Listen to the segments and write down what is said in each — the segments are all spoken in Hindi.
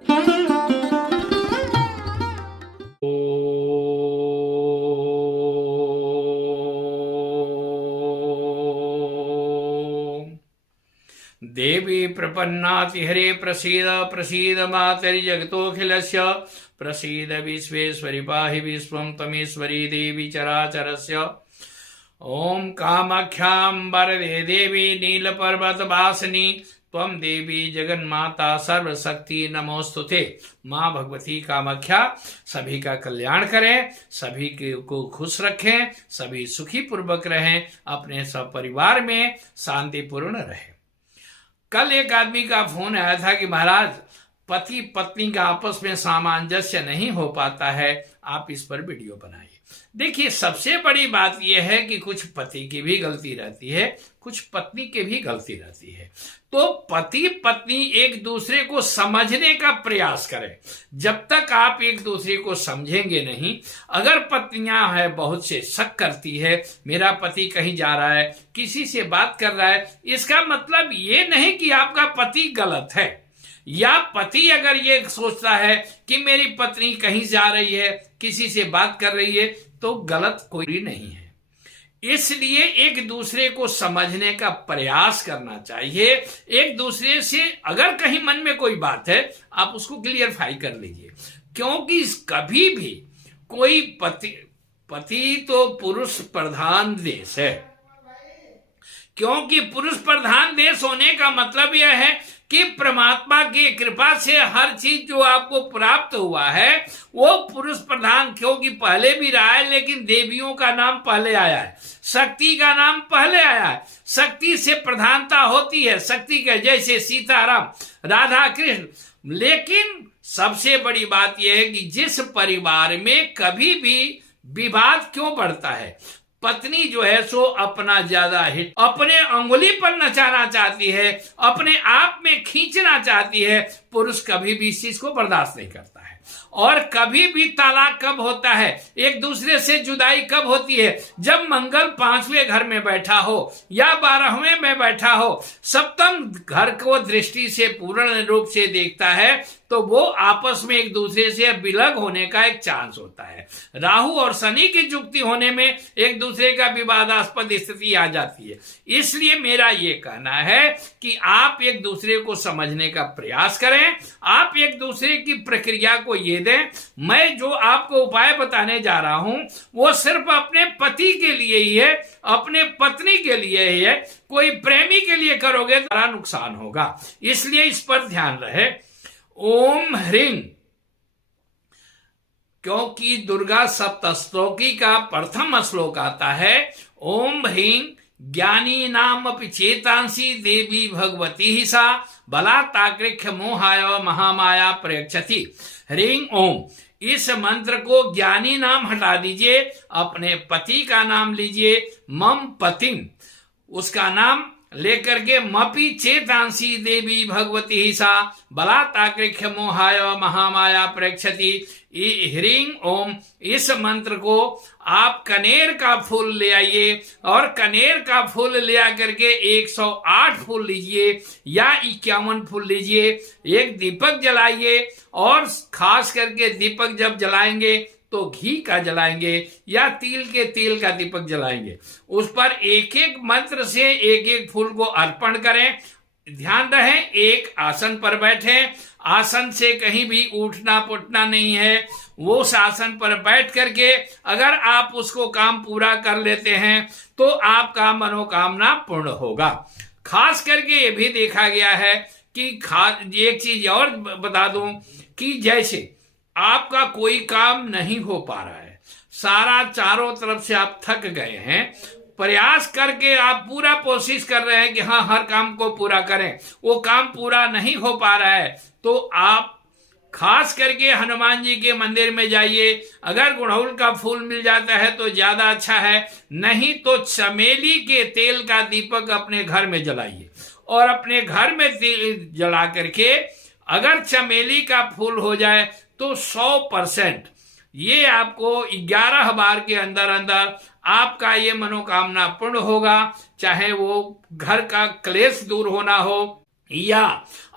देवी प्रपन्नाति हरे प्रसीद प्रसीद मातर्जगतोऽखिलस्य प्रसीद विश्वेश्वरि पाहि विश्वं तमेश्वरी देवी चराचरस्य। ओम कामाख्यां वरदे देवी नीलपर्वतवासिनी त्वं देवी जगन्माता सर्वशक्ति नमोस्तुते। माँ भगवती कामाख्या सभी का कल्याण करें, सभी को खुश रखें, सभी सुखी पूर्वक रहें, अपने सब परिवार में शांतिपूर्ण रहें। कल एक आदमी का फोन आया था कि महाराज पति पत्नी का आपस में सामंजस्य नहीं हो पाता है, आप इस पर वीडियो बनाइए। देखिए, सबसे बड़ी बात यह है कि कुछ पति की भी गलती रहती है, कुछ पत्नी की भी गलती रहती है। तो पति पत्नी एक दूसरे को समझने का प्रयास करें। जब तक आप एक दूसरे को समझेंगे नहीं, अगर पत्नियां है बहुत से शक करती है, मेरा पति कहीं जा रहा है, किसी से बात कर रहा है, इसका मतलब ये नहीं कि आपका पति गलत है। या पति अगर ये सोचता है कि मेरी पत्नी कहीं जा रही है, किसी से बात कर रही है, तो गलत कोई नहीं है। इसलिए एक दूसरे को समझने का प्रयास करना चाहिए। एक दूसरे से अगर कहीं मन में कोई बात है, आप उसको क्लियरफाई कर लीजिए। क्योंकि कभी भी कोई पति तो पुरुष प्रधान देश है। क्योंकि पुरुष प्रधान देश होने का मतलब यह है कि परमात्मा की कृपा से हर चीज जो आपको प्राप्त हुआ है वो पुरुष प्रधान, क्योंकि पहले भी रहा है, लेकिन देवियों का नाम पहले आया है, शक्ति का नाम पहले आया है। शक्ति से प्रधानता होती है, शक्ति के जैसे सीताराम, राधा कृष्ण। लेकिन सबसे बड़ी बात यह है कि जिस परिवार में कभी भी विवाद क्यों बढ़ता है, पत्नी जो है सो अपना ज्यादा हित अपने अंगुली पर नचाना चाहती है, अपने आप में खींचना चाहती है। पुरुष कभी भी इस चीज को बर्दाश्त नहीं करता है। और कभी भी तलाक कब होता है, एक दूसरे से जुदाई कब होती है, जब मंगल 5वें घर में बैठा हो या 12वें में बैठा हो, सप्तम घर को दृष्टि से पूर्ण रूप से देखता है, तो वो आपस में एक दूसरे से विलग होने का एक चांस होता है। राहु और शनि की युक्ति होने में एक दूसरे का विवादास्पद स्थिति आ जाती है। इसलिए मेरा ये कहना है कि आप एक दूसरे को समझने का प्रयास करें, आप एक दूसरे की प्रक्रिया को ये दें। मैं जो आपको उपाय बताने जा रहा हूं वो सिर्फ अपने पति के लिए ही है, अपने पत्नी के लिए ही है। कोई प्रेमी के लिए करोगे तो बड़ा नुकसान होगा, इसलिए इस पर ध्यान रहे। ओम ह्रीं, क्योंकि दुर्गा सप्तश्लोकी का प्रथम श्लोक आता है, ओम ह्रीं ज्ञानी नाम अपि चेतांसी देवी भगवती ही सा बलात्कृख्य मोहाय महामाया प्रयच्छति। ह्रीं ओम, इस मंत्र को ज्ञानी नाम हटा दीजिए, अपने पति का नाम लीजिए, मम पतिं, उसका नाम लेकर के मपि चेतांसी देवी भगवती ही सा बलात्कृख्य मोहाय महामाया प्रयच्छति। ह्रीं ओम, इस मंत्र को आप कनेर का फूल ले आइए और कनेर का फूल ले आकर के 108 फूल लीजिए या 51 फूल लीजिए, एक दीपक जलाइए और खास करके दीपक जब जलाएंगे तो घी का जलाएंगे या तिल के तेल का दीपक जलाएंगे। उस पर एक एक मंत्र से एक एक फूल को अर्पण करें। ध्यान रहे, एक आसन पर बैठे, आसन से कहीं भी उठना पुटना नहीं है। वो उस आसन पर बैठ करके अगर आप उसको काम पूरा कर लेते हैं तो आपका मनोकामना पूर्ण होगा। खास करके ये भी देखा गया है कि एक चीज और बता दूं कि जैसे आपका कोई काम नहीं हो पा रहा है, सारा चारों तरफ से आप थक गए हैं, प्रयास करके आप पूरा कोशिश कर रहे हैं कि हाँ हर काम को पूरा करें, वो काम पूरा नहीं हो पा रहा है, तो आप खास करके हनुमान जी के मंदिर में जाइए। अगर गुड़हल का फूल मिल जाता है तो ज्यादा अच्छा है, नहीं तो चमेली के तेल का दीपक अपने घर में जलाइए और अपने घर में जला करके अगर चमेली का फूल हो जाए तो 100% ये आपको 11 बार के अंदर अंदर आपका ये मनोकामना पूर्ण होगा। चाहे वो घर का क्लेश दूर होना हो या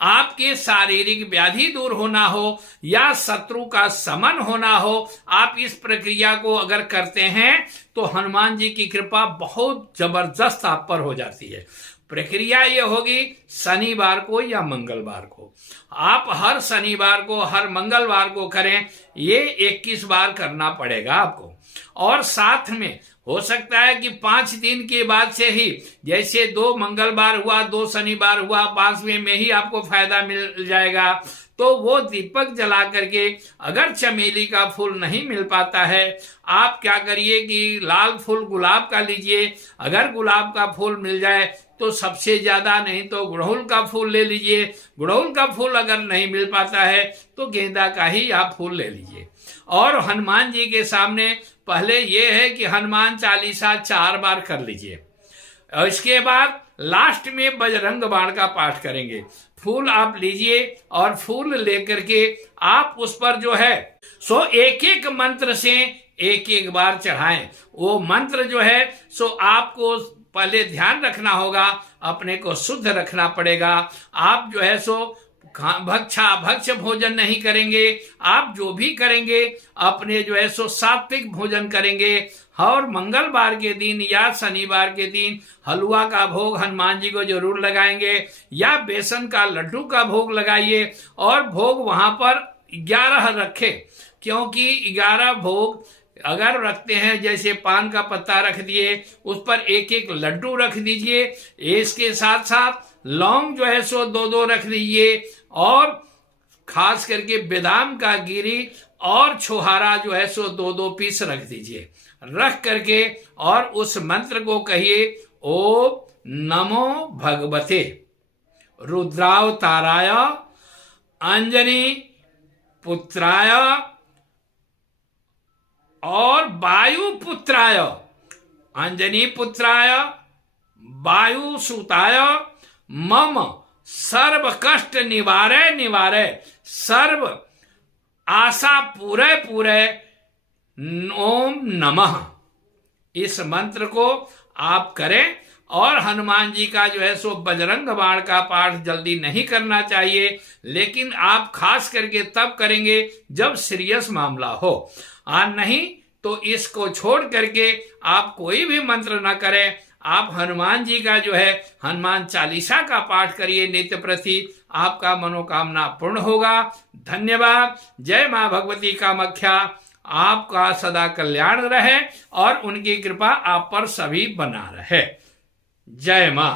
आपके शारीरिक व्याधि दूर होना हो या शत्रु का समन होना हो, आप इस प्रक्रिया को अगर करते हैं तो हनुमान जी की कृपा बहुत जबरदस्त आप पर हो जाती है। प्रक्रिया ये होगी शनिवार को या मंगलवार को, आप हर शनिवार को हर मंगलवार को करें, ये 21 बार करना पड़ेगा आपको। और साथ में हो सकता है कि 5 दिन के बाद से ही, जैसे 2 मंगलवार हुआ 2 शनिवार हुआ, 5वें में ही आपको फायदा मिल जाएगा, तो वो दीपक जला करके, अगर चमेली का फूल नहीं मिल पाता है, आप क्या करिए कि लाल फूल गुलाब का लीजिए, अगर गुलाब का फूल मिल जाए तो सबसे ज्यादा, नहीं तो गुड़हल का फूल ले लीजिए, गुड़हल का फूल अगर नहीं मिल पाता है तो गेंदा का ही आप फूल ले लीजिए। और हनुमान जी के सामने पहले ये है कि हनुमान चालीसा 4 बार कर लीजिए, और इसके बाद लास्ट में बजरंग बाण का पाठ करेंगे। फूल आप लीजिए और फूल लेकर के आप उस पर जो है सो एक एक मंत्र से एक एक बार चढ़ाएं। वो मंत्र जो है सो आपको पहले ध्यान रखना होगा, अपने को शुद्ध रखना पड़ेगा। आप जो है सो भक्ष भोजन नहीं करेंगे, आप जो भी करेंगे अपने जो है सो सात्विक भोजन करेंगे। और मंगलवार के दिन या शनिवार के दिन हलवा का भोग हनुमान जी को जरूर लगाएंगे, या बेसन का लड्डू का भोग लगाइए। और भोग वहां पर 11 रखे, क्योंकि 11 भोग अगर रखते हैं, जैसे पान का पत्ता रख दिए, उस पर एक एक लड्डू रख दीजिए, इसके साथ साथ लौंग जो है सो 2-2 रख दीजिए, और खास करके बादाम का गिरी और छोहारा जो है सो 2-2 पीस रख दीजिए। रख करके और उस मंत्र को कहिए, ओम नमो भगवते रुद्रावताराय अंजनी पुत्राय और वायु पुत्राय, अंजनी पुत्राय वायु सुताय मम सर्व कष्ट निवारे निवारे, सर्व आशा पूरे पूरे, ओम नमः। इस मंत्र को आप करें। और हनुमान जी का जो है सो बजरंग बाण का पाठ जल्दी नहीं करना चाहिए, लेकिन आप खास करके तब करेंगे जब सीरियस मामला हो, नहीं तो इसको छोड़ करके आप कोई भी मंत्र ना करें। आप हनुमान जी का जो है हनुमान चालीसा का पाठ करिए नित्य प्रति, आपका मनोकामना पूर्ण होगा। धन्यवाद। जय मां भगवती कामाख्या। आपका सदा कल्याण रहे और उनकी कृपा आप पर सभी बना रहे। जय मां।